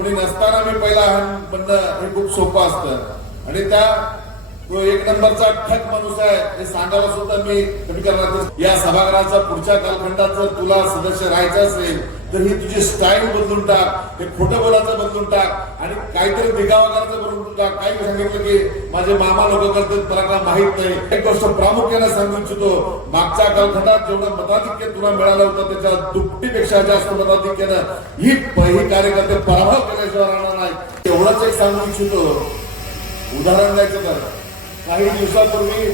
कोणी नसताना मी पहिला बंद हे खूप सोपं असतं आणि त्या तो एक नंबरचा ठक माणूस आहे हे सांगायला सुद्धा मी कमी करणार या सभागृहाचा पुढच्या कालखंडात जर तुला सदस्य राहायचं असेल तर ही तुझी स्टाईल बदलून टाक हे खोटं बोलायचं बदलून टाक आणि काहीतरी दिगावा करायचं बदलून टाक काही सांगितलं की माझे मामा लोक करतात मला माहीत नाही एक गोष्ट प्रामुख्याने सांगू इच्छितो मागच्या कालखंडात जेवढं मताधिक्य तुला मिळालं होतं त्याच्या दुपटीपेक्षा जास्त मताधिक्यानं ही पहिली कार्यकर्ते पराभव केल्याशिवाय राहणार नाही तेवढंच एक सांगू इच्छितो उदाहरण द्यायचं तर काही दिवसापूर्वी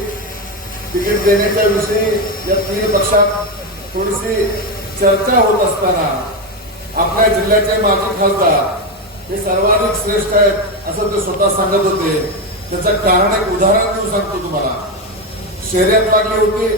तिकीट देण्याच्या विषयी या तीन पक्षात थोडीशी चर्चा होत असताना आपल्या जिल्ह्याचे माजी खासदार हे सर्वाधिक श्रेष्ठ आहेत असं ते स्वतः सांगत होते त्याचं कारण एक उदाहरण देऊ सांगतो तुम्हाला शर्यत लागली होती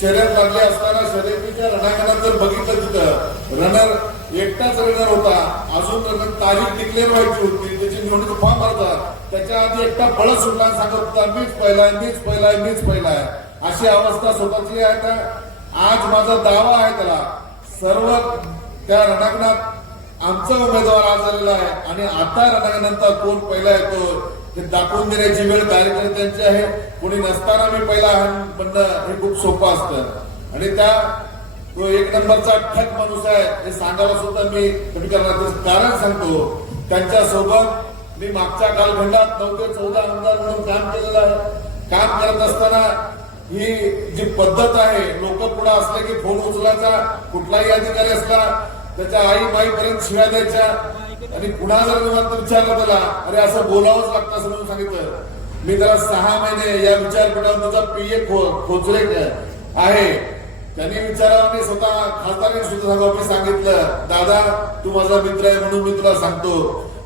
शर्यत लागली असताना शर्यतीच्या रणांगणात जर बघितलं तिथं रनर एकटाच रनर होता अजून त्यांना तारीख टिकले पाहिजे होती त्याची निवडणूक फॉर्म भरतात त्याच्या आधी एकटा बळ सुटला सांगत होता मीच पहिला आहे मीच पहिला आहे मीच पहिला आहे अशी अवस्था स्वतःची आहे का आज माझा दावा आहे त्याला सर्व त्या रणांगणात आमचा उमेदवार आज आलेला आहे आणि आता रणांगणांचा कोण पहिला येतो हे दाखवून देण्याची वेळ कार्यकर्त्यांची आहे कोणी नसताना मी पहिला म्हणणं हे खूप सोपं असतं आणि त्या तो एक नंबरचा ठक माणूस आहे हे सांगायला सुद्धा मी कमी कारण सांगतो त्यांच्या सोबत मी मागच्या कालखंडात नऊ ते चौदा आमदार म्हणून काम केलेलं आहे काम करत असताना ही जी पद्धत आहे लोक पुढे असले की फोन उचलायचा कुठलाही अधिकारी असला त्याच्या आई माईपर्यंत शिव्या द्यायच्या आणि पुन्हा जर विचारलं त्याला अरे असं बोलावंच लागतं असं म्हणून सांगितलं मी त्याला सहा महिने या विचारपीठावर त्याचा पीए खोचले आहे त्यांनी मी स्वतः खासदार सुद्धा सांगितलं दादा तू माझा मित्र आहे म्हणून मी तुला सांगतो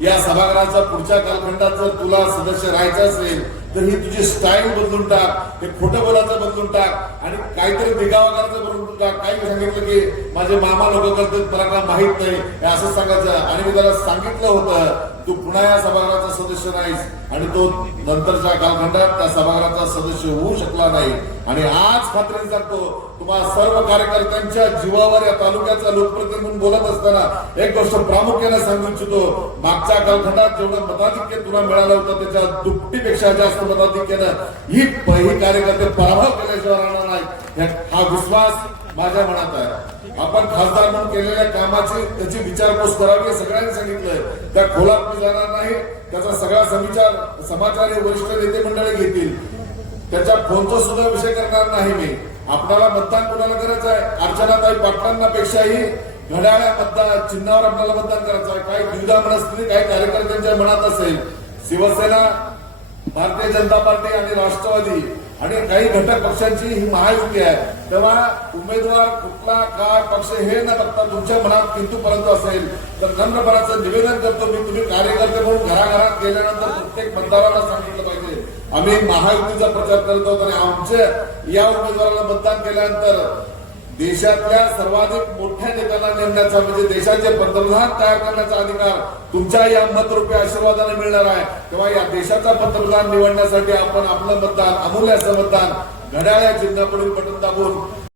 या सभागृहाचा पुढच्या कालखंडात जर तुला सदस्य राहायचं असेल तर ही तुझी स्टाईल बदलून टाक हे खोटं बोलायचं बदलून टाक आणि काहीतरी दिगावा करायचं बदलून टाक काही सांगितलं की माझे मामा लोक करतात मला काय माहीत नाही हे असं सांगायचं आणि मी त्याला सांगितलं होतं तू पुन्हा या सभागृहाचा सदस्य नाहीस आणि तो नंतरच्या कालखंडात त्या सभागृहाचा सदस्य होऊ शकला नाही आणि आज खात्री सांगतो तुम्हाला सर्व कार्यकर्त्यांच्या जीवावर या तालुक्याचा लोकप्रतिनिधी बोलत असताना एक गोष्ट प्रामुख्याने सांगू इच्छितो मागच्या कालखंडात जेवढं मताधिक्य तुला मिळालं होतं त्याच्या दुपटीपेक्षा जास्त मताधिक्यानं ही पहिली कार्यकर्ते पराभव केल्याशिवाय राहणार नाही हा विश्वास माझ्या मनात आहे आपण खासदार म्हणून केलेल्या कामाची त्याची विचारपूस करावी सगळ्यांनी सांगितलंय त्या खोलात मी जाणार नाही त्याचा सगळा सविचार समाचार हे वरिष्ठ नेते मंडळी घेतील त्याच्या फोनचा सुद्धा विषय करणार नाही मी आपल्याला मतदान कुणाला करायचं आहे अर्चनाताई पाटलांना पेक्षाही घड्याळ्या मतदान चिन्हावर आपल्याला मतदान करायचं आहे काही दुविधा मन असतील काही कार्यकर्त्यांच्या मनात असेल शिवसेना भारतीय जनता पार्टी आणि राष्ट्रवादी आणि काही घटक पक्षांची ही महायुती आहे तेव्हा उमेदवार कुठला काय पक्ष हे न बघता तुमच्या मनात किंतू परंतु असेल तर नम्रपणाचं निवेदन करतो मी तुम्ही कार्यकर्ते म्हणून घराघरात गेल्यानंतर प्रत्येक मतदाराला सांगितलं पाहिजे आम्ही महायुतीचा प्रचार करत आहोत आणि आमच्या या उमेदवाराला मतदान केल्यानंतर देशातल्या सर्वाधिक मोठ्या नेत्यांना नेमण्याचा म्हणजे देशाचे पंतप्रधान तयार करण्याचा अधिकार तुमच्या या मतरूपे आशीर्वादाने मिळणार आहे तेव्हा या देशाचा पंतप्रधान निवडण्यासाठी आपण आपलं मतदान अमूल्याचं मतदान घड्याळ्या चिन्हापुढील बटन दाबून